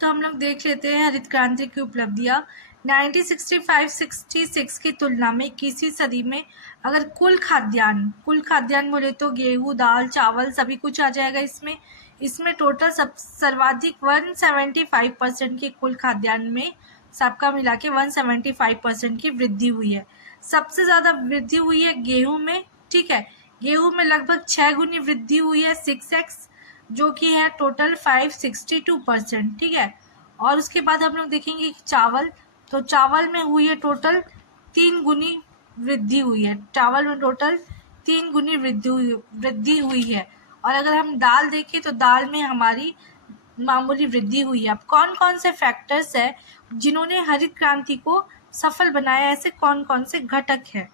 तो हम लोग देख लेते हैं हरित क्रांति की उपलब्धियाँ। 1965-66 की तुलना में इक्कीसवीं सदी में अगर कुल खाद्यान्न बोले तो गेहूँ, दाल, चावल सभी कुछ आ जाएगा इसमें। इसमें टोटल सर्वाधिक 175% की कुल खाद्यान्न में सबका मिला के 175% की वृद्धि हुई है। सबसे ज़्यादा वृद्धि हुई है गेहूँ में, ठीक है। गेहूँ में लगभग 6 गुनी वृद्धि हुई है, 6x, जो कि है टोटल 562%, ठीक है। और उसके बाद हम लोग देखेंगे कि चावल, तो चावल में हुई है टोटल 3 गुनी वृद्धि हुई है। चावल में टोटल 3 गुनी वृद्धि हुई है। और अगर हम दाल देखें तो दाल में हमारी मामूली वृद्धि हुई है। अब कौन कौन से फैक्टर्स है जिन्होंने हरित क्रांति को सफल बनाया, ऐसे कौन कौन से घटक है?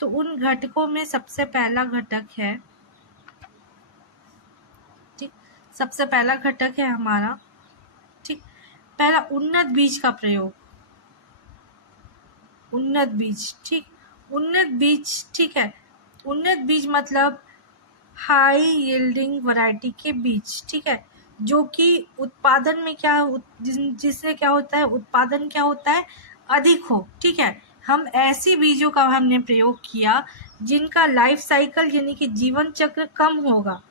तो उन घटकों में सबसे पहला घटक है, ठीक, सबसे पहला घटक है हमारा, ठीक, पहला उन्नत बीज का प्रयोग। उन्नत बीज, ठीक, उन्नत बीज, ठीक है। उन्नत बीज मतलब हाई यील्डिंग वैरायटी के बीज, ठीक है, जो कि उत्पादन में जिससे क्या होता है, उत्पादन क्या होता है, अधिक हो, ठीक है। हम ऐसी बीजों का हमने प्रयोग किया जिनका लाइफ साइकिल यानी कि जीवन चक्र कम होगा।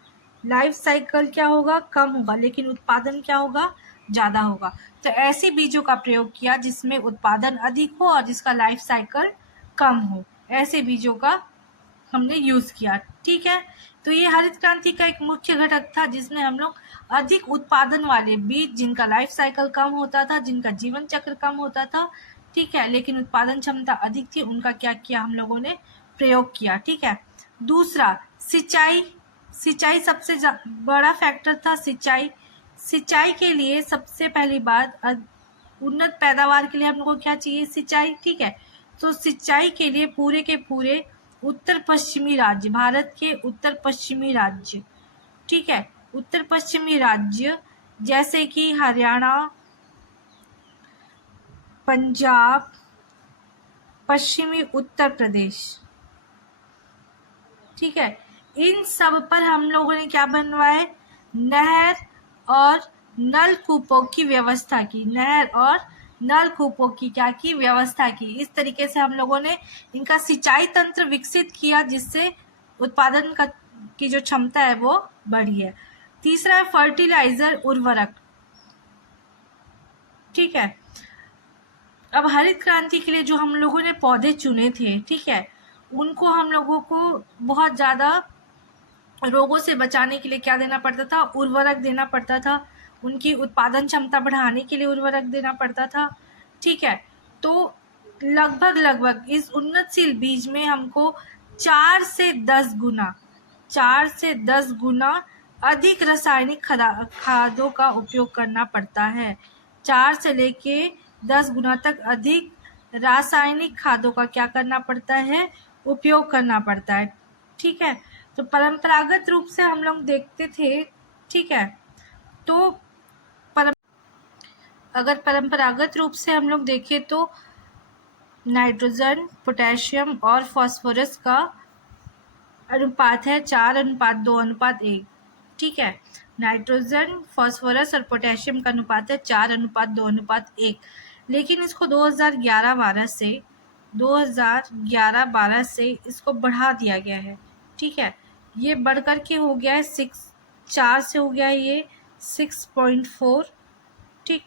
लाइफ साइकिल क्या होगा, कम होगा, लेकिन उत्पादन क्या होगा, ज़्यादा होगा। तो ऐसे बीजों का प्रयोग किया जिसमें उत्पादन अधिक हो और जिसका लाइफ साइकिल कम हो, ऐसे बीजों का हमने यूज़ किया, ठीक है। तो ये हरित क्रांति का एक मुख्य घटक था जिसमें हम लोग अधिक उत्पादन वाले बीज, जिनका लाइफ साइकिल कम होता था, जिनका जीवन चक्र कम होता था, ठीक है, लेकिन उत्पादन क्षमता अधिक थी, उनका क्या किया हम लोगों ने, प्रयोग किया, ठीक है। दूसरा, सिंचाई। सिंचाई सबसे बड़ा फैक्टर था, सिंचाई। सिंचाई के लिए सबसे पहली बात, उन्नत पैदावार के लिए हम लोग को क्या चाहिए, सिंचाई, ठीक है। तो सिंचाई के लिए पूरे के पूरे उत्तर पश्चिमी राज्य, भारत के उत्तर पश्चिमी राज्य, ठीक है, उत्तर पश्चिमी राज्य जैसे कि हरियाणा, पंजाब, पश्चिमी उत्तर प्रदेश, ठीक है, इन सब पर हम लोगों ने क्या बनवाए, नहर और नलकूपों की व्यवस्था की। नहर और नलकूपों की क्या की, व्यवस्था की। इस तरीके से हम लोगों ने इनका सिंचाई तंत्र विकसित किया जिससे उत्पादन की जो क्षमता है वो बढ़ी है। तीसरा है फर्टिलाइजर, उर्वरक, ठीक है। अब हरित क्रांति के लिए जो हम लोगों ने पौधे चुने थे, ठीक है, उनको हम लोगों को बहुत ज़्यादा रोगों से बचाने के लिए क्या देना पड़ता था, उर्वरक देना पड़ता था। उनकी उत्पादन क्षमता बढ़ाने के लिए उर्वरक देना पड़ता था, ठीक है। तो लगभग इस उन्नतशील बीज में हमको 4 से 10 गुना अधिक रासायनिक खादों का उपयोग करना पड़ता है। 4 से लेके 10 गुना तक अधिक रासायनिक खादों का क्या करना पड़ता है, उपयोग करना पड़ता है, ठीक है। तो परंपरागत रूप से हम लोग देखते थे, ठीक है, तो अगर परंपरागत रूप से हम लोग देखें तो नाइट्रोजन, पोटेशियम और फास्फोरस का अनुपात है 4:2:1, ठीक है। नाइट्रोजन, फास्फोरस और पोटेशियम का अनुपात है 4:2:1, लेकिन इसको 2011-12 से इसको बढ़ा दिया गया है, ठीक है। ये बढ़ कर के हो गया है 4 से हो गया है ये 6.4, ठीक,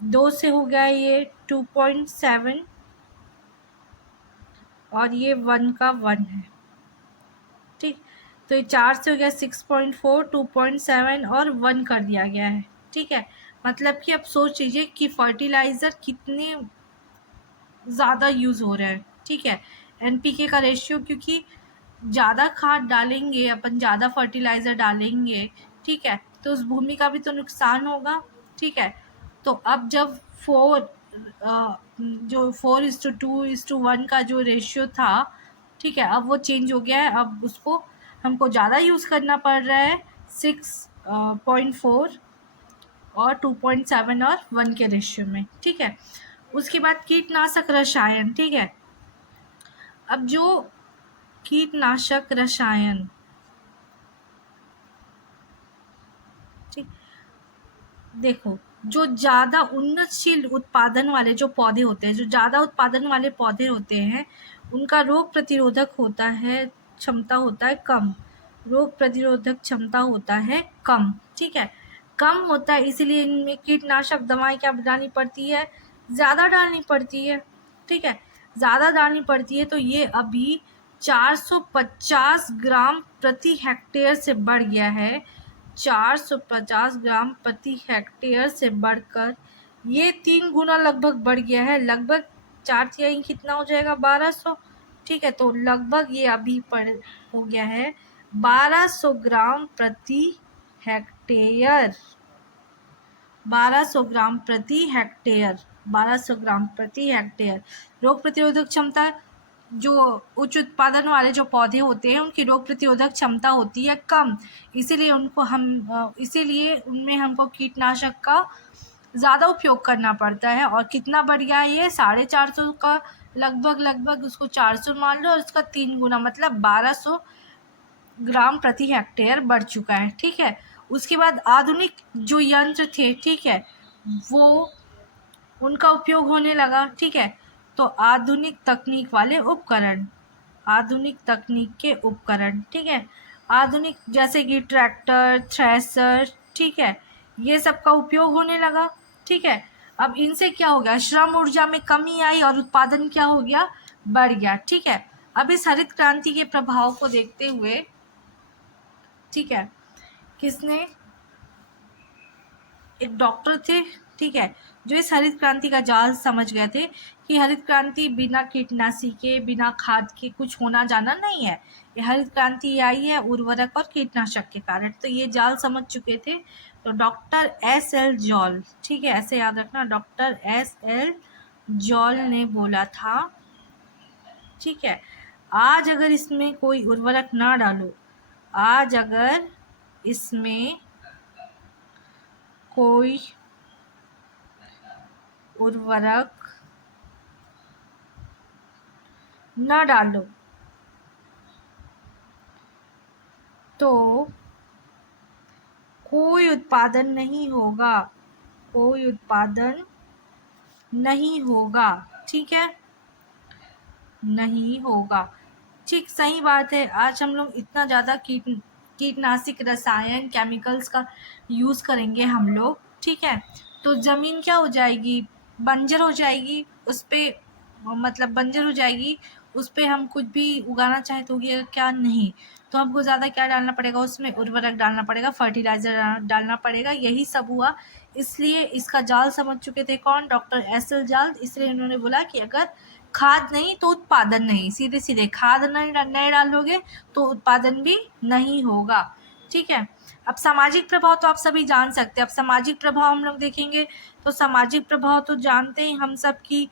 2 से हो गया है ये 2.7 और ये 1 का 1 है, ठीक। तो ये 4 से हो गया 6.4, 2.7 और 1 कर दिया गया है, ठीक है। मतलब कि अब सोच लीजिए कि फर्टिलाइज़र कितने ज़्यादा यूज़ हो रहे हैं, ठीक है। एनपीके का रेशियो, क्योंकि ज़्यादा खाद डालेंगे अपन, ज़्यादा फर्टिलाइज़र डालेंगे, ठीक है, तो उस भूमि का भी तो नुकसान होगा, ठीक है। तो अब जब 4:2:1 का जो रेशियो था, ठीक है, अब वो चेंज हो गया है। अब उसको हमको ज़्यादा यूज़ करना पड़ रहा है 6.4 और 2.7 और 1 के रेशियो में, ठीक है। उसके बाद कीटनाशक रसायन, ठीक है। अब जो कीटनाशक रसायन, ठीक, ठीक, देखो, जो ज़्यादा उन्नतशील उत्पादन वाले जो पौधे होते हैं, जो ज़्यादा उत्पादन वाले पौधे होते हैं, उनका रोग प्रतिरोधक होता है क्षमता होता है कम। रोग प्रतिरोधक क्षमता होता है कम, ठीक है? कम होता है, इसीलिए इनमें कीटनाशक दवाएँ क्या डालनी पड़ती है? ज़्यादा डालनी पड़ती है, ठीक है? ज़्यादा डालनी पड़ती है, तो ये अभी 450 ग्राम प्रति हेक्टेयर से बढ़ गया है। 450 ग्राम प्रति हेक्टेयर से बढ़कर ये 3 गुना लगभग बढ़ गया है। लगभग 4 तिहाई कितना हो जाएगा? 1200, ठीक है? तो लगभग ये अभी हो गया है 1200 ग्राम प्रति हेक्टेयर। 1200 ग्राम प्रति हेक्टेयर, 1200 ग्राम प्रति हेक्टेयर। रोग प्रतिरोधक क्षमता, जो उच्च उत्पादन वाले जो पौधे होते हैं उनकी रोग प्रतिरोधक क्षमता होती है कम, इसीलिए इसीलिए उनमें हमको कीटनाशक का ज़्यादा उपयोग करना पड़ता है। और कितना बढ़ गया है ये? 450 का लगभग उसको 400 मान लो, और इसका 3 गुना मतलब 1200 ग्राम प्रति हेक्टेयर बढ़ चुका है, ठीक है? उसके बाद आधुनिक जो यंत्र थे, ठीक है, वो उनका उपयोग होने लगा, ठीक है? तो आधुनिक तकनीक वाले उपकरण, आधुनिक तकनीक के उपकरण, ठीक है? आधुनिक जैसे कि ट्रैक्टर, थ्रेसर, ठीक है? ये सब का उपयोग होने लगा, ठीक है? अब इनसे क्या हो गया? श्रम ऊर्जा में कमी आई और उत्पादन क्या हो गया? बढ़ गया, ठीक है? अब इस हरित क्रांति के प्रभाव को देखते हुए, ठीक है, किसने? एक डॉक्टर थे, ठीक है, जो इस हरित क्रांति का जाल समझ गए थे कि हरित क्रांति बिना कीटनाशी के, बिना खाद के कुछ होना जाना नहीं है। ये हरित क्रांति आई है उर्वरक और कीटनाशक के कारण, तो ये जाल समझ चुके थे। तो डॉक्टर एस.एल. जॉल, ठीक है, ऐसे याद रखना, डॉक्टर एस.एल. जॉल ने बोला था, ठीक है, आज अगर इसमें कोई उर्वरक ना डालो, आज अगर इसमें कोई उर्वरक न डालो तो कोई उत्पादन नहीं होगा, कोई उत्पादन नहीं होगा, ठीक है? नहीं होगा, ठीक, सही बात है। आज हम लोग इतना ज़्यादा कीटनाशक रसायन केमिकल्स का यूज़ करेंगे हम लोग, ठीक है, तो ज़मीन क्या हो जाएगी? बंजर हो जाएगी, उस पर मतलब बंजर हो जाएगी, उस पर हम कुछ भी उगाना चाहे तो उगेगा क्या? नहीं। तो हमको ज़्यादा क्या डालना पड़ेगा? उसमें उर्वरक डालना पड़ेगा, फर्टिलाइज़र डालना पड़ेगा, यही सब हुआ। इसलिए इसका जाल समझ चुके थे कौन? Doctor SL. जाल। इसलिए उन्होंने बोला कि अगर खाद नहीं तो उत्पादन नहीं, सीधे सीधे खाद नहीं डालोगे तो उत्पादन भी नहीं होगा, ठीक है? अब सामाजिक प्रभाव तो आप सभी जान सकते हैं। अब सामाजिक प्रभाव हम लोग देखेंगे, तो सामाजिक प्रभाव तो जानते ही हम सब की,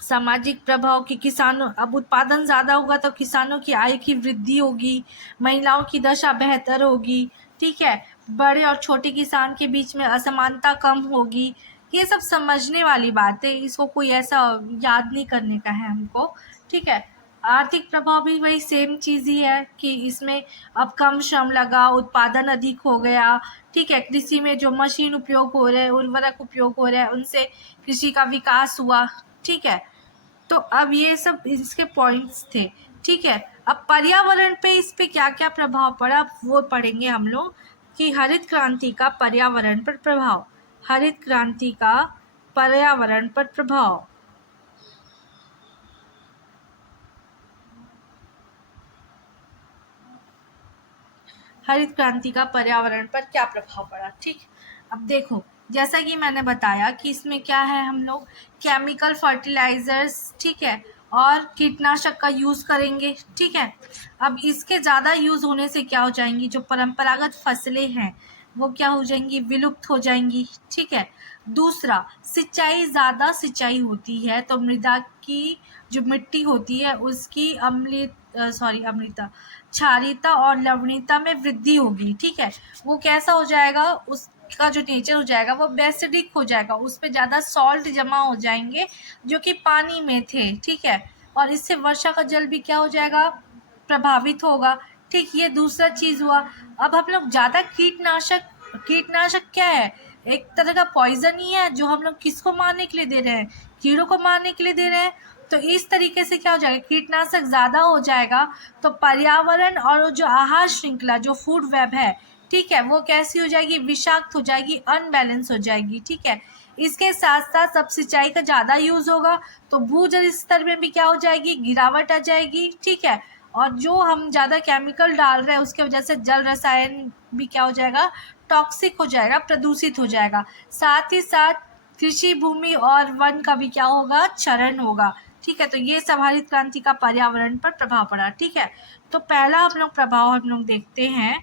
सामाजिक प्रभाव की किसानों, अब उत्पादन ज़्यादा होगा तो किसानों की आय की वृद्धि होगी, महिलाओं की दशा बेहतर होगी, ठीक है, बड़े और छोटे किसान के बीच में असमानता कम होगी। ये सब समझने वाली बात है, इसको कोई ऐसा याद नहीं करने का है हमको, ठीक है? आर्थिक प्रभाव भी वही सेम चीज़ ही है कि इसमें अब कम श्रम लगा, उत्पादन अधिक हो गया, ठीक है, कृषि में जो मशीन उपयोग हो रहे हैं, उर्वरक उपयोग हो रहे हैं, उनसे कृषि का विकास हुआ, ठीक है? तो अब ये सब इसके पॉइंट्स थे, ठीक है? अब पर्यावरण पे इस पे क्या क्या प्रभाव पड़ा वो पढ़ेंगे हम लोग, कि हरित क्रांति का पर्यावरण पर प्रभाव, हरित क्रांति का पर्यावरण पर प्रभाव। हरित क्रांति का पर्यावरण पर क्या प्रभाव पड़ा, ठीक? अब देखो, जैसा कि मैंने बताया कि इसमें क्या है, हम लोग केमिकल फर्टिलाइजर्स, ठीक है, और कीटनाशक का यूज़ करेंगे, ठीक है? अब इसके ज़्यादा यूज़ होने से क्या हो जाएंगी? जो परंपरागत फसलें हैं वो क्या हो जाएंगी? विलुप्त हो जाएंगी, ठीक है? दूसरा, ज़्यादा सिंचाई होती है तो मृदा की जो मिट्टी होती है उसकी अम्लता, क्षारीयता और लवणीयता में वृद्धि होगी, ठीक है? वो कैसा हो जाएगा? उसका जो नेचर हो जाएगा वो बेसिडिक हो जाएगा, उस पर ज़्यादा सॉल्ट जमा हो जाएंगे जो कि पानी में थे, ठीक है? और इससे वर्षा का जल भी क्या हो जाएगा? प्रभावित होगा, ठीक? ये दूसरा चीज़ हुआ। अब हम लोग ज़्यादा कीटनाशक कीटनाशक क्या है? एक तरह का पॉइजन ही है जो हम लोग किसको मारने के लिए दे रहे हैं? कीड़ों को मारने के लिए दे रहे हैं। तो इस तरीके से क्या हो जाएगा, कीटनाशक ज़्यादा हो जाएगा तो पर्यावरण और जो आहार श्रृंखला जो फूड वेब है, ठीक है, वो कैसी हो जाएगी, विषाक्त हो जाएगी, अनबैलेंस हो जाएगी। ठीक है, इसके साथ साथ सब सिंचाई का ज़्यादा यूज़ होगा तो भूजल स्तर में भी क्या हो जाएगी, गिरावट आ जाएगी। ठीक है, और जो हम ज़्यादा केमिकल डाल रहे हैं उसके वजह से जल रसायन भी क्या हो जाएगा, टॉक्सिक हो जाएगा, प्रदूषित हो जाएगा। साथ ही साथ कृषि भूमि और वन का भी क्या होगा, क्षरण होगा। ठीक है, तो ये सब हरित क्रांति का पर्यावरण पर प्रभाव पड़ा। ठीक है, तो पहला हम लोग प्रभाव हम लोग देखते हैं।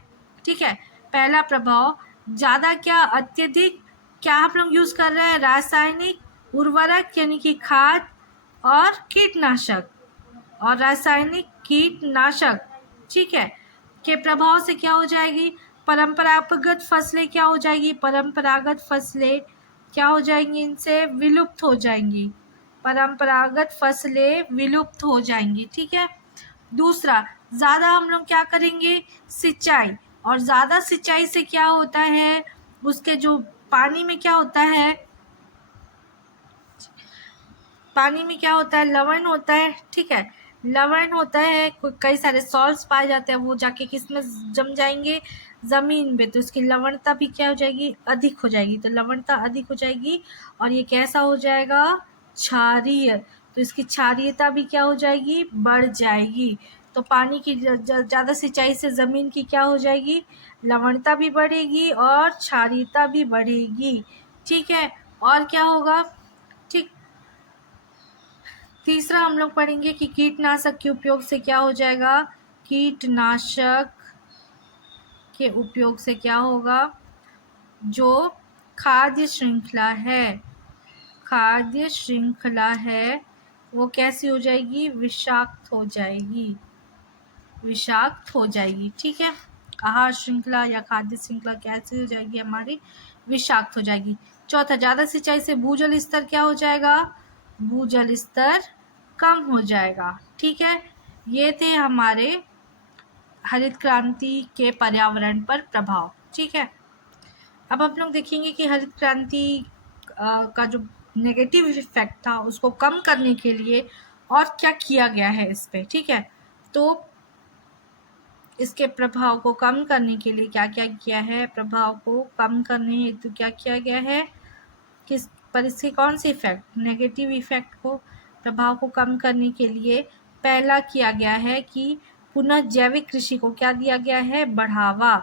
ठीक है, पहला प्रभाव, ज़्यादा क्या, अत्यधिक क्या हम लोग यूज़ कर रहे हैं, रासायनिक उर्वरक यानी कि खाद और कीटनाशक और रासायनिक कीटनाशक, ठीक है, के प्रभाव से क्या हो जाएगी, परंपरागत फसलें क्या हो जाएगी, परंपरागत फसलें क्या हो जाएंगी, इनसे विलुप्त हो जाएंगी, परंपरागत फसलें विलुप्त हो जाएंगी। ठीक है, दूसरा, ज़्यादा हम लोग क्या करेंगे, सिंचाई, और ज़्यादा सिंचाई से क्या होता है, उसके जो पानी में क्या होता है, पानी में क्या होता है, लवण होता है। ठीक है, लवण होता है, कई सारे सॉल्ट्स पाए जाते हैं, वो जाके किस में जम जाएंगे, ज़मीन पे, तो इसकी लवणता भी क्या हो जाएगी, अधिक हो जाएगी। तो लवणता अधिक हो जाएगी और ये कैसा हो जाएगा, क्षारीय, तो इसकी क्षारीयता भी क्या हो जाएगी, बढ़ जाएगी। तो पानी की ज़्यादा सिंचाई से ज़मीन की क्या हो जाएगी, लवणता भी बढ़ेगी और क्षारीयता भी बढ़ेगी। ठीक है, और क्या होगा, ठीक, तीसरा हम लोग पढ़ेंगे कि कीटनाशक के उपयोग से क्या हो जाएगा, कीटनाशक के उपयोग से क्या होगा, जो खाद्य श्रृंखला है, खाद्य श्रृंखला है, वो कैसी हो जाएगी, विषाक्त हो जाएगी, विषाक्त हो जाएगी। ठीक है, आहार श्रृंखला या खाद्य श्रृंखला कैसी हो जाएगी हमारी, विषाक्त हो जाएगी। चौथा, ज़्यादा सिंचाई से भूजल स्तर क्या हो जाएगा, भूजल स्तर कम हो जाएगा। ठीक है, ये थे हमारे हरित क्रांति के पर्यावरण पर प्रभाव। ठीक है, अब हम लोग देखेंगे कि हरित क्रांति का जो नेगेटिव इफेक्ट था उसको कम करने के लिए और क्या किया गया है इस पे। ठीक है, तो इसके प्रभाव को कम करने के लिए क्या क्या किया है, प्रभाव को कम करने हेतु क्या किया गया है, किस पर इसके कौन से इफेक्ट, नेगेटिव इफेक्ट को, प्रभाव को कम करने के लिए पहला किया गया है कि पुनः जैविक कृषि को क्या दिया गया है, बढ़ावा।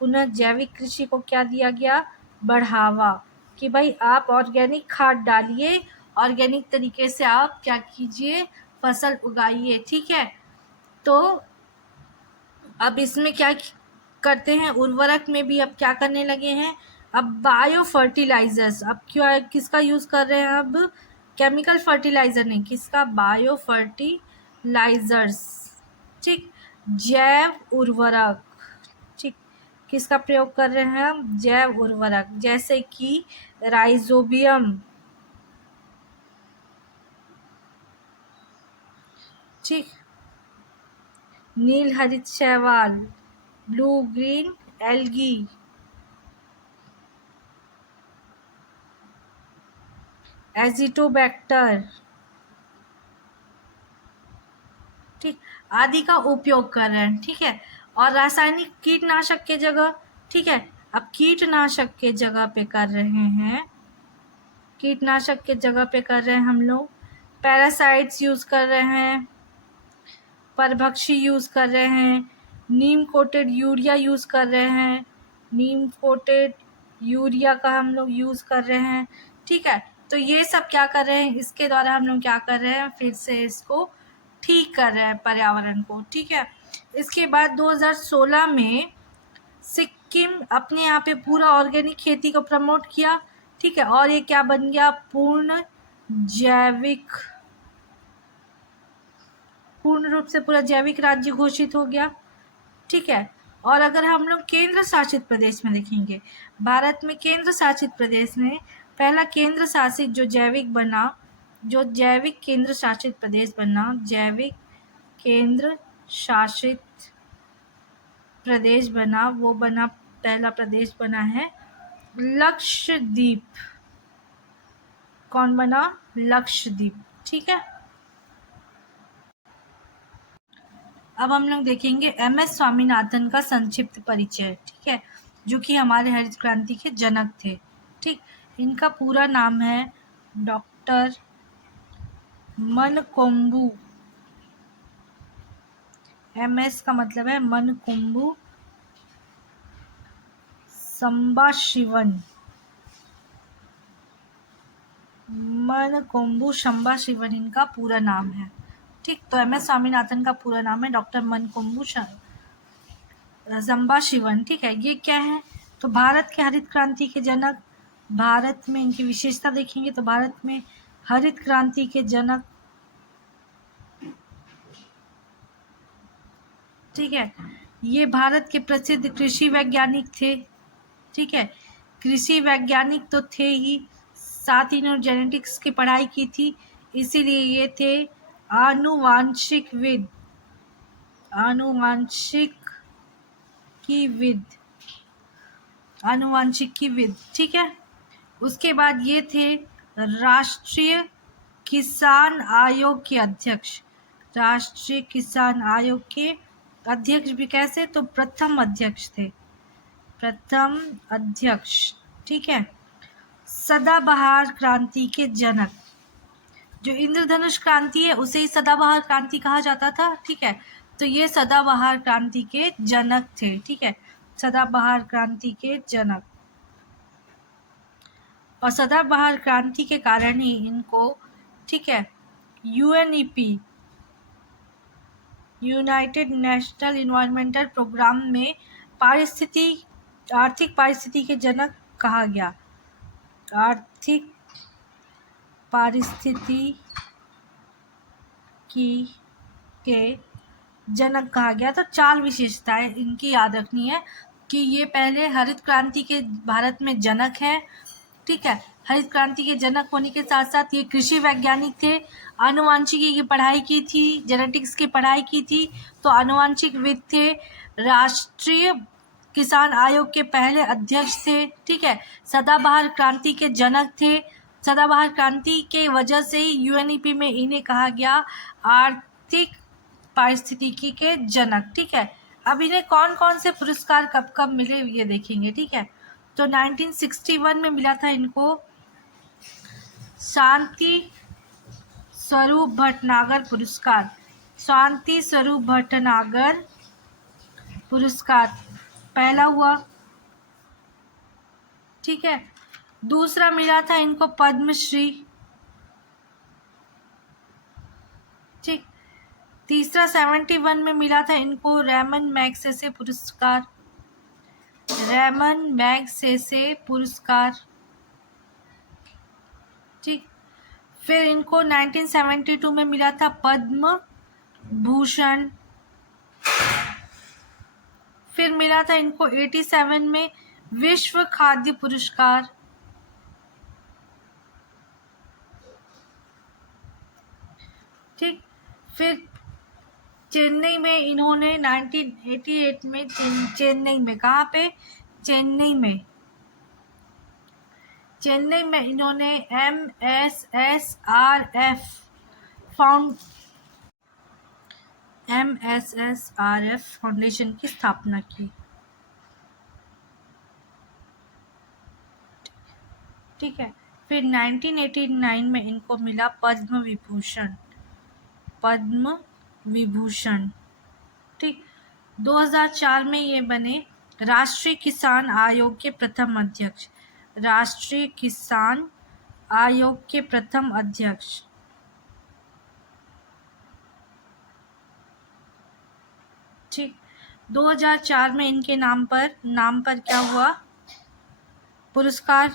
पुनः जैविक कृषि को क्या दिया गया, बढ़ावा, कि भाई आप ऑर्गेनिक खाद डालिए, ऑर्गेनिक तरीके से आप क्या कीजिए, फसल उगाइए। ठीक है, तो अब इसमें क्या करते हैं, उर्वरक में भी अब क्या करने लगे हैं, अब बायो फर्टिलाइजर्स, अब क्या, किसका यूज़ कर रहे हैं, अब केमिकल फर्टिलाइज़र नहीं, किसका, बायो फर्टिलाइजर्स। ठीक, जैव उर्वरक, ठीक, किसका प्रयोग कर रहे हैं हम, जैव उर्वरक, जैसे कि राइजोबियम, ठीक, नील हरित शैवाल, ब्लू ग्रीन एल्गी, एजिटोबैक्टर, ठीक, आदि का उपयोग कर रहे हैं। ठीक है, और रासायनिक कीटनाशक के जगह, ठीक है, अब कीटनाशक के जगह पे कर रहे हैं, कीटनाशक के जगह पे कर रहे हैं हम लोग पैरासाइट्स यूज़ कर रहे हैं, परभक्षी यूज़ कर रहे हैं, नीम कोटेड यूरिया यूज़ कर रहे हैं, नीम कोटेड यूरिया का हम लोग यूज़ कर रहे हैं। ठीक है, तो ये सब क्या कर रहे हैं, इसके द्वारा हम लोग क्या कर रहे हैं, फिर से इसको ठीक कर रहे हैं पर्यावरण को। ठीक है, इसके बाद 2016 में सिक्किम अपने यहाँ पे पूरा ऑर्गेनिक खेती को प्रमोट किया। ठीक है, और ये क्या बन गया, पूर्ण रूप से पूरा जैविक राज्य घोषित हो गया। ठीक है, और अगर हम लोग केंद्र शासित प्रदेश में देखेंगे, भारत में केंद्र शासित प्रदेश में पहला केंद्र शासित जो जैविक बना, जो जैविक केंद्र शासित प्रदेश बना, जैविक केंद्र शासित प्रदेश बना, वो बना पहला प्रदेश बना है लक्षद्वीप। कौन बना? लक्षद्वीप। ठीक है, अब हम लोग देखेंगे एम.एस. स्वामीनाथन का संक्षिप्त परिचय। ठीक है, जो कि हमारे हरित क्रांति के जनक थे। ठीक, इनका पूरा नाम है डॉक्टर मनकोम्बू। एम.एस. का मतलब है मनकोम्बू संबाशिवन। मनकोम्बू संबाशिवन इनका पूरा नाम है। ठीक, तो एम.एस. स्वामीनाथन का पूरा नाम है डॉक्टर मनकोम्बू संबाशिवन। ठीक है, ये क्या है? तो भारत के हरित क्रांति के जनक। भारत में इनकी विशेषता देखेंगे तो भारत में हरित क्रांति के जनक। ठीक है, ये भारत के प्रसिद्ध कृषि वैज्ञानिक थे। ठीक है, कृषि वैज्ञानिक तो थे ही, साथ ही इन्होंने जेनेटिक्स की पढ़ाई की थी, इसीलिए ये थे आनुवांशिकविद। आनुवांशिकी विद। ठीक है, उसके बाद ये थे राष्ट्रीय किसान आयोग के अध्यक्ष। राष्ट्रीय किसान आयोग के अध्यक्ष भी कैसे? तो प्रथम अध्यक्ष थे, प्रथम अध्यक्ष। ठीक है, सदाबहार क्रांति के जनक। जो इंद्रधनुष क्रांति है उसे ही सदाबहार क्रांति कहा जाता था। ठीक है, तो ये सदाबहार क्रांति के जनक थे। ठीक है, सदाबहार क्रांति के जनक। और सदाबहार क्रांति के कारण ही इनको, ठीक है, UNEP united national environmental programme में आर्थिक पारिस्थिति के जनक कहा गया। आर्थिक पारिस्थिति के जनक कहा गया। तो 4 विशेषताएं इनकी याद रखनी है कि ये पहले हरित क्रांति के भारत में जनक हैं। ठीक है, हरित क्रांति के जनक होने के साथ साथ ये कृषि वैज्ञानिक थे, आनुवांशिकी की पढ़ाई की थी, जेनेटिक्स की पढ़ाई की थी, तो आनुवांशिकविद थे, राष्ट्रीय किसान आयोग के पहले अध्यक्ष थे। ठीक है, सदाबहार क्रांति के जनक थे। सदाबहार क्रांति के वजह से ही यूएनईपी में इन्हें कहा गया आर्थिक पारिस्थितिकी के जनक। ठीक है, अब इन्हें कौन कौन से पुरस्कार कब कब मिले ये देखेंगे। ठीक है, तो 1961 में मिला था इनको शांति स्वरूप भटनागर पुरस्कार। शांति स्वरूप भटनागर पुरस्कार पहला हुआ। ठीक है, दूसरा मिला था इनको पद्मश्री। ठीक, तीसरा 71 में मिला था इनको रैमन मैग्सेसे पुरस्कार। रैमन मैग्सेसे पुरस्कार। ठीक, फिर इनको 1972 में मिला था पद्म भूषण। फिर मिला था इनको 87 में विश्व खाद्य पुरस्कार। ठीक, फिर चेन्नई में इन्होंने 1988 में चेन्नई में, कहाँ पे? चेन्नई में इन्होंने MSSRF फाउंडेशन की स्थापना की। ठीक है, फिर 1989 में इनको मिला पद्म विभूषण। ठीक, 2004 में ये बने राष्ट्रीय किसान आयोग के प्रथम अध्यक्ष। राष्ट्रीय किसान आयोग के प्रथम अध्यक्ष। ठीक, 2004 में इनके नाम पर क्या हुआ? पुरस्कार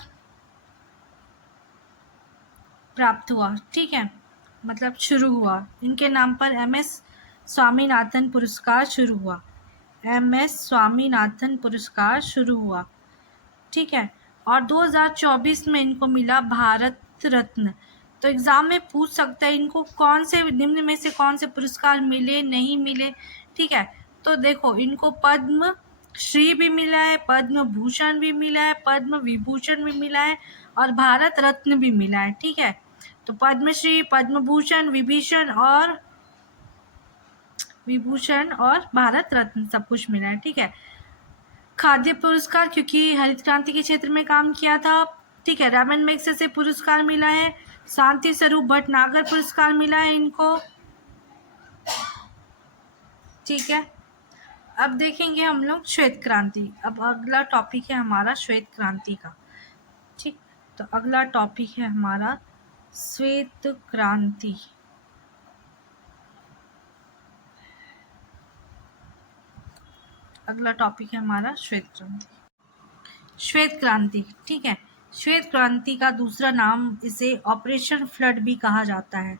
प्राप्त हुआ। ठीक है, मतलब शुरू हुआ, इनके नाम पर एम.एस. स्वामीनाथन पुरस्कार शुरू हुआ। एम.एस. स्वामीनाथन पुरस्कार शुरू हुआ। ठीक है, और 2024 में इनको मिला भारत रत्न। तो एग्ज़ाम में पूछ सकता है इनको कौन से निम्न में से कौन से पुरस्कार मिले, नहीं मिले। ठीक है, तो देखो इनको पद्म श्री भी मिला है, पद्म भूषण भी मिला है, पद्म विभूषण भी मिला है और भारत रत्न भी मिला है। ठीक है, तो पद्मश्री, पद्म भूषण, विभूषण और भारत रत्न सब कुछ मिला है। ठीक है, खाद्य पुरस्कार क्योंकि हरित क्रांति के क्षेत्र में काम किया था। ठीक है, रामन मैग्सेसे पुरस्कार मिला है, शांति स्वरूप भटनागर पुरस्कार मिला है इनको। ठीक है, अब देखेंगे हम लोग श्वेत क्रांति। अब अगला टॉपिक है हमारा श्वेत क्रांति का। ठीक, तो अगला टॉपिक है हमारा श्वेत क्रांति। अगला टॉपिक है हमारा श्वेत क्रांति। श्वेत क्रांति, ठीक है, श्वेत क्रांति का दूसरा नाम इसे ऑपरेशन फ्लड भी कहा जाता है।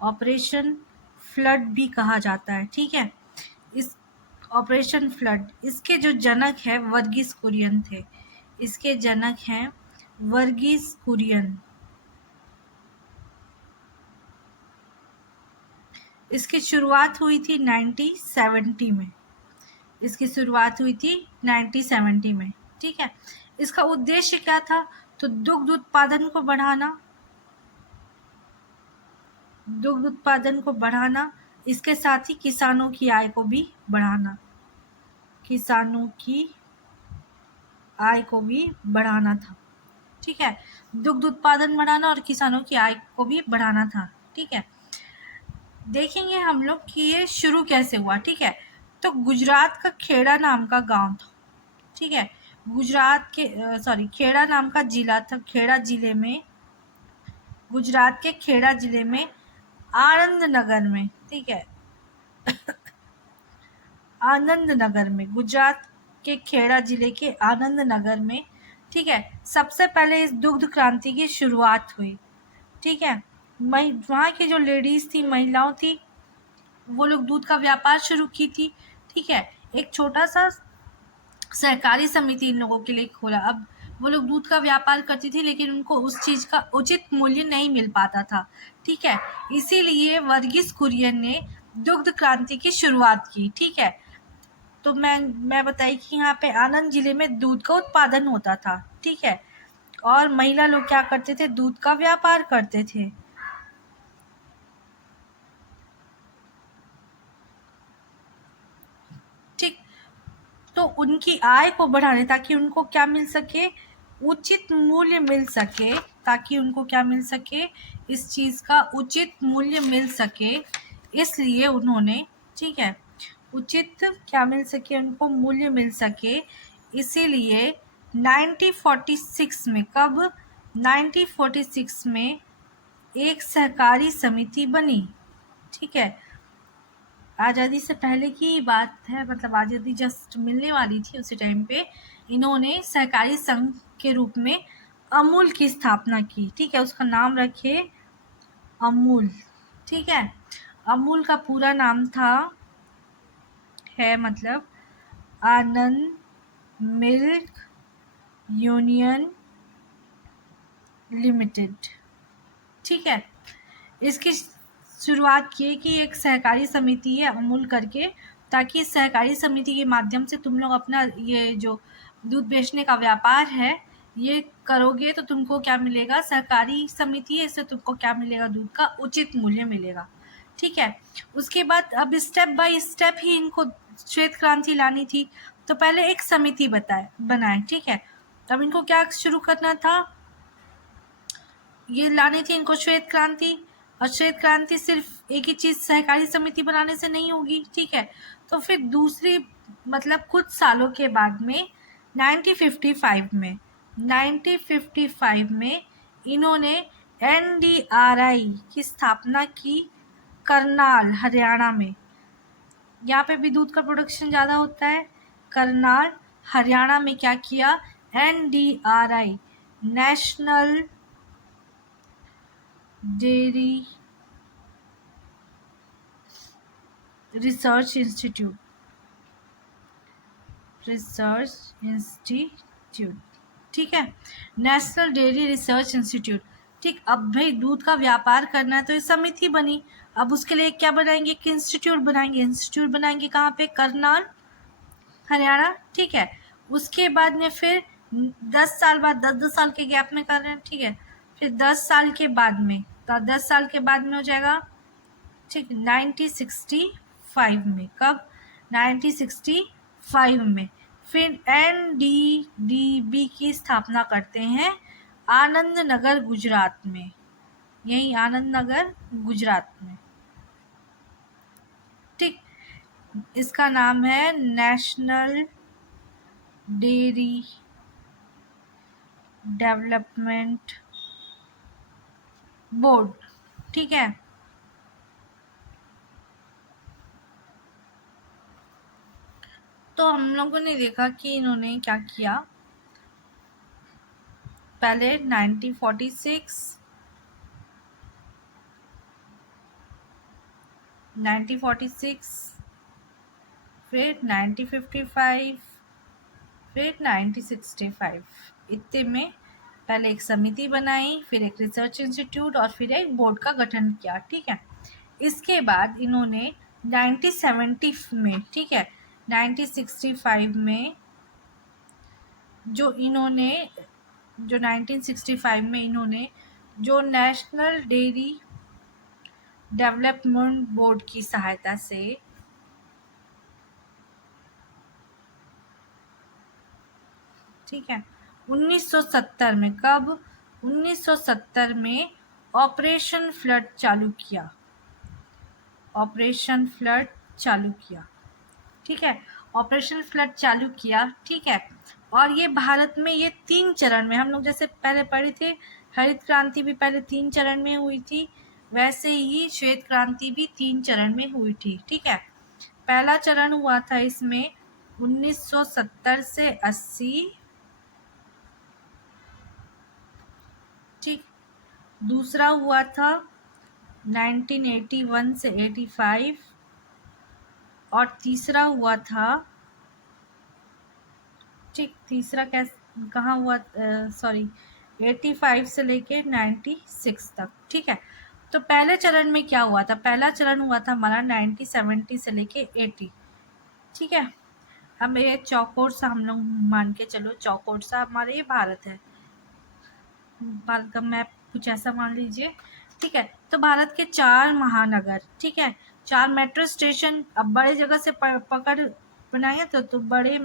ऑपरेशन फ्लड भी कहा जाता है। ठीक है, इस ऑपरेशन फ्लड, इसके जो जनक है वर्गीस कुरियन थे। इसके जनक हैं वर्गीस कुरियन। इसकी शुरुआत हुई थी 1970 में। इसकी शुरुआत हुई थी 1970 में। ठीक है, इसका उद्देश्य क्या था? तो दुग्ध उत्पादन को बढ़ाना, दुग्ध उत्पादन को बढ़ाना, इसके साथ ही किसानों की आय को भी बढ़ाना, किसानों की आय को भी बढ़ाना था। ठीक है, दुग्ध उत्पादन बढ़ाना और किसानों की आय को भी बढ़ाना था। ठीक है, देखेंगे हम लोग कि ये शुरू कैसे हुआ। ठीक है, तो गुजरात का खेड़ा नाम का गांव था। ठीक है, गुजरात के खेड़ा नाम का जिला था। खेड़ा जिले में, गुजरात के खेड़ा जिले में आनंद नगर में, ठीक है, आनंद नगर में, गुजरात के खेड़ा जिले के आनंद नगर में, ठीक है, सबसे पहले इस दुग्ध क्रांति की शुरुआत हुई। ठीक है, वहाँ की जो लेडीज थी, महिलाओं थी, वो लोग दूध का व्यापार शुरू की थी। ठीक है, एक छोटा सा सहकारी समिति इन लोगों के लिए खोला। अब वो लोग दूध का व्यापार करती थी लेकिन उनको उस चीज़ का उचित मूल्य नहीं मिल पाता था। ठीक है, इसीलिए वर्गीस कुरियन ने दुग्ध क्रांति की शुरुआत की। ठीक है, तो मैं बताई कि यहाँ पे आनंद जिले में दूध का उत्पादन होता था। ठीक है, और महिला लोग क्या करते थे? दूध का व्यापार करते थे। ठीक, तो उनकी आय को बढ़ाने, ताकि उनको क्या मिल सके? उचित मूल्य मिल सके, ताकि उनको क्या मिल सके? इस चीज़ का उचित मूल्य मिल सके, इसलिए उन्होंने, ठीक है, उचित क्या मिल सके? उनको मूल्य मिल सके, इसीलिए 1946 में, कब? 1946 में एक सहकारी समिति बनी। ठीक है, आज़ादी से पहले की बात है, मतलब आज़ादी जस्ट मिलने वाली थी उसी टाइम पे इन्होंने सहकारी संघ के रूप में अमूल की स्थापना की। ठीक है, उसका नाम रखे अमूल। ठीक है, अमूल का पूरा नाम था, है मतलब आनंद मिल्क यूनियन लिमिटेड। ठीक है, इसकी शुरुआत की कि एक सहकारी समिति है अमूल करके, ताकि इस सहकारी समिति के माध्यम से तुम लोग अपना ये जो दूध बेचने का व्यापार है ये करोगे तो तुमको क्या मिलेगा? सहकारी समिति है, इससे तुमको क्या मिलेगा? दूध का उचित मूल्य मिलेगा। ठीक है, उसके बाद अब स्टेप बाय स्टेप ही इनको श्वेत क्रांति लानी थी, तो पहले एक समिति बनाए। ठीक है, तब इनको क्या शुरू करना था? ये लानी थी इनको श्वेत क्रांति। और श्वेत क्रांति सिर्फ एक ही चीज़ सहकारी समिति बनाने से नहीं होगी। ठीक है, तो फिर दूसरी, मतलब कुछ सालों के बाद में 1955 में इन्होंने NDRI की स्थापना की करनाल, हरियाणा में। यहाँ पे भी दूध का प्रोडक्शन ज़्यादा होता है। करनाल, हरियाणा में क्या किया? NDRI, national dairy research institute, ठीक है, नेशनल डेयरी रिसर्च इंस्टीट्यूट। ठीक, अब भाई दूध का व्यापार करना है तो ये समिति बनी। अब उसके लिए क्या बनाएंगे? एक इंस्टीट्यूट बनाएंगे। इंस्टीट्यूट बनाएंगे कहाँ पे? करनाल, हरियाणा, ठीक है। उसके बाद में फिर 10 साल बाद, 10-10 साल के गैप में कर रहे हैं, ठीक है। फिर 10 साल के बाद में, तो 10 साल के बाद में हो जाएगा, ठीक, 1965 में। कब? 1965 में। फिर NDDB की स्थापना करते हैं आनंद नगर गुजरात में, यही आनंद नगर गुजरात में, ठीक। इसका नाम है नेशनल डेयरी डेवलपमेंट बोर्ड, ठीक है। तो हम लोगों ने देखा कि इन्होंने क्या किया, पहले 1946, 1946, फिर 1955, फिर 1965, इतने में पहले एक समिति बनाई, फिर एक रिसर्च इंस्टीट्यूट और फिर एक बोर्ड का गठन किया, ठीक है। इसके बाद इन्होंने 1970 में, ठीक है, 1965 में जो 1965 में इन्होंने जो नेशनल डेयरी डेवलपमेंट बोर्ड की सहायता से, ठीक है, 1970 में, कब? 1970 में ऑपरेशन फ्लड चालू किया, ऑपरेशन फ्लड चालू किया, ठीक है। ऑपरेशन फ्लड चालू किया, ठीक है। और ये भारत में ये 3 चरण में, हम लोग जैसे पहले पढ़े थे हरित क्रांति भी पहले 3 चरण में हुई थी, वैसे ही श्वेत क्रांति भी 3 चरण में हुई थी, ठीक है। पहला चरण हुआ था इसमें 1970 से 80, ठीक। दूसरा हुआ था 1981 से 85 और तीसरा हुआ था, ठीक, तीसरा कहाँ हुआ, सॉरी, 85 से लेके 96 तक, ठीक है। तो पहले चरण में क्या हुआ था? पहला चरण हुआ था हमारा 1970 से लेके 80, ठीक है। अब ये चौकोर सा हम लोग मान के चलो, चौकोर सा हमारे ये भारत है, भारत का मैप कुछ ऐसा मान लीजिए, ठीक है। तो भारत के 4 महानगर, ठीक है, 4 मेट्रो स्टेशन, अब बड़े जगह से पकड़ बनाए तो बड़े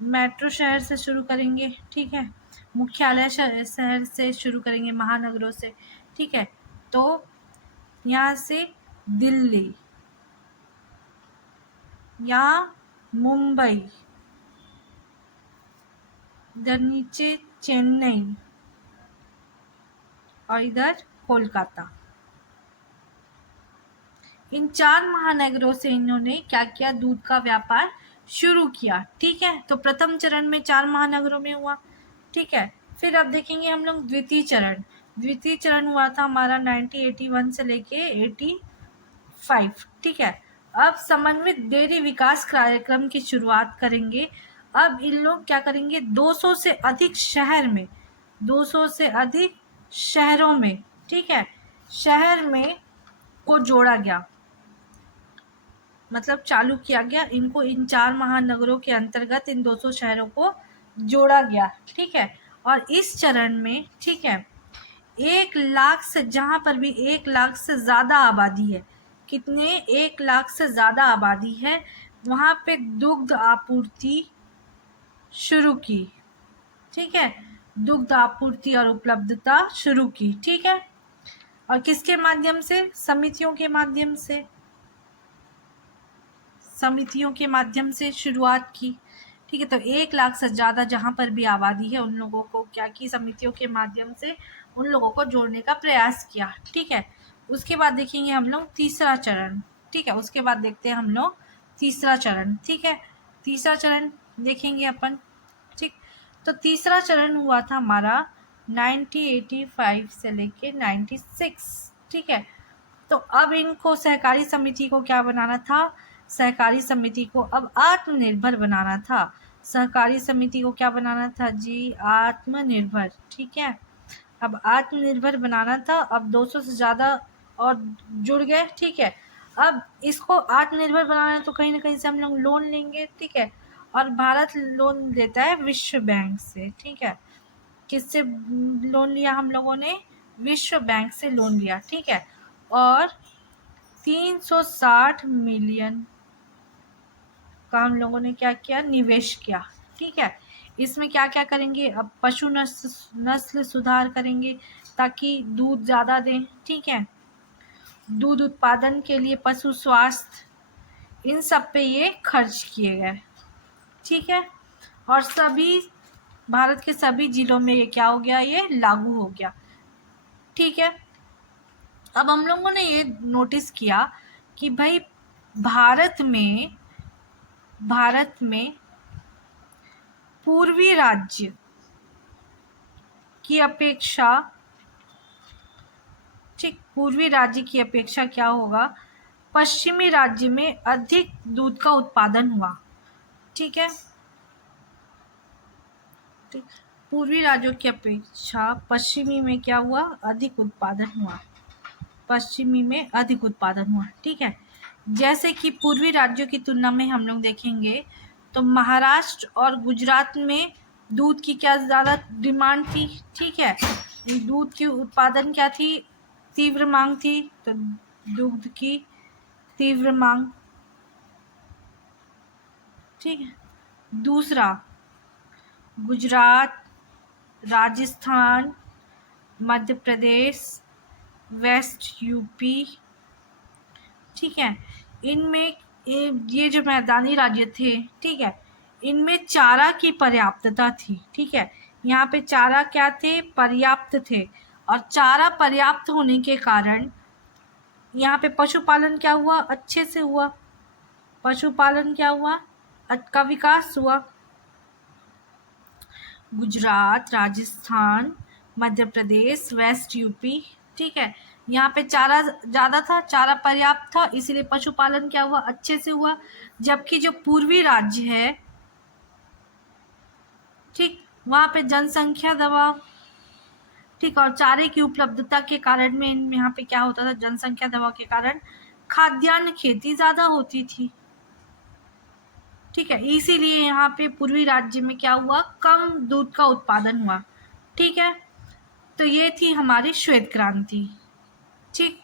मेट्रो शहर से शुरू करेंगे, ठीक है। मुख्यालय शहर से शुरू करेंगे, महानगरों से, ठीक है। तो यहाँ से दिल्ली या मुंबई, इधर नीचे चेन्नई और इधर कोलकाता, इन 4 महानगरों से इन्होंने क्या किया, दूध का व्यापार शुरू किया, ठीक है। तो प्रथम चरण में 4 महानगरों में हुआ, ठीक है। फिर अब देखेंगे हम लोग द्वितीय चरण। द्वितीय चरण हुआ था हमारा 1981 से लेके 85, ठीक है। अब समन्वित डेयरी विकास कार्यक्रम की शुरुआत करेंगे। अब इन लोग क्या करेंगे, 200 से अधिक शहर में, 200 से अधिक शहरों में, ठीक है, शहर में को जोड़ा गया, मतलब चालू किया गया इनको, इन 4 महानगरों के अंतर्गत इन 200 शहरों को जोड़ा गया, ठीक है। और इस चरण में, ठीक है, 1 लाख से, जहाँ पर भी 1 लाख से ज़्यादा आबादी है, कितने, 1 लाख से ज़्यादा आबादी है, वहाँ पे दुग्ध आपूर्ति शुरू की, ठीक है, दुग्ध आपूर्ति और उपलब्धता शुरू की, ठीक है। और किसके माध्यम से? समितियों के माध्यम से, समितियों के माध्यम से शुरुआत की, ठीक है। तो 1 लाख से ज़्यादा जहाँ पर भी आबादी है उन लोगों को क्या की, समितियों के माध्यम से उन लोगों को जोड़ने का प्रयास किया, ठीक है। उसके बाद देखेंगे हम लोग तीसरा चरण, ठीक है। उसके बाद देखते हैं हम लोग तीसरा चरण, ठीक है। तीसरा चरण देखेंगे अपन, ठीक। तो तीसरा चरण हुआ था हमारा 1985 से लेके 96, ठीक है। तो अब इनको सहकारी समिति को क्या बनाना था, सहकारी समिति को अब आत्मनिर्भर बनाना था। सहकारी समिति को क्या बनाना था जी, आत्मनिर्भर, ठीक है। अब आत्मनिर्भर बनाना था। अब 200 से ज़्यादा और जुड़ गए, ठीक है। अब इसको आत्मनिर्भर बनाना है तो कहीं ना कहीं से हम लोग लोन लेंगे, ठीक है। और भारत लोन लेता है विश्व बैंक से, ठीक है। किससे लोन लिया हम लोगों ने? विश्व बैंक से लोन लिया, ठीक है। और 360 मिलियन का हम लोगों ने क्या किया? निवेश किया, ठीक है। इसमें क्या क्या करेंगे? अब पशु नस्ल सुधार करेंगे ताकि दूध ज़्यादा दें, ठीक है। दूध उत्पादन के लिए पशु स्वास्थ्य, इन सब पे ये खर्च किए गए, ठीक है। और सभी भारत के सभी जिलों में ये क्या हो गया? ये लागू हो गया, ठीक है। अब हम लोगों ने ये नोटिस किया कि भाई भारत में पूर्वी राज्य की अपेक्षा, ठीक, पूर्वी राज्य की अपेक्षा क्या होगा? पश्चिमी राज्य में अधिक दूध का उत्पादन हुआ, ठीक है। ठीक, पूर्वी राज्यों की अपेक्षा पश्चिमी में क्या हुआ? अधिक उत्पादन हुआ, पश्चिमी में अधिक उत्पादन हुआ, ठीक है। जैसे कि पूर्वी राज्यों की तुलना में हम लोग देखेंगे तो महाराष्ट्र और गुजरात में दूध की क्या ज़्यादा डिमांड थी, ठीक है। दूध की उत्पादन क्या थी? तीव्र मांग थी, तो दूध की तीव्र मांग, ठीक है। दूसरा, गुजरात, राजस्थान, मध्य प्रदेश, वेस्ट यूपी, ठीक है। इनमें ये जो मैदानी राज्य थे, ठीक है, इनमें चारा की पर्याप्तता थी, ठीक है। यहाँ पे चारा क्या थे? पर्याप्त थे। और चारा पर्याप्त होने के कारण यहाँ पे पशुपालन क्या हुआ? अच्छे से हुआ। पशुपालन क्या हुआ? का विकास हुआ। गुजरात, राजस्थान, मध्य प्रदेश, वेस्ट यूपी, ठीक है। यहाँ पे चारा ज़्यादा था, चारा पर्याप्त था, इसीलिए पशुपालन क्या हुआ? अच्छे से हुआ। जबकि जो पूर्वी राज्य है, ठीक, वहाँ पे जनसंख्या दबाव, ठीक, और चारे की उपलब्धता के कारण में यहाँ पे क्या होता था? जनसंख्या दबाव के कारण खाद्यान्न खेती ज़्यादा होती थी, ठीक है। इसीलिए यहाँ पे पूर्वी राज्य में क्या हुआ? कम दूध का उत्पादन हुआ, ठीक है। तो ये थी हमारी श्वेत क्रांति, ठीक।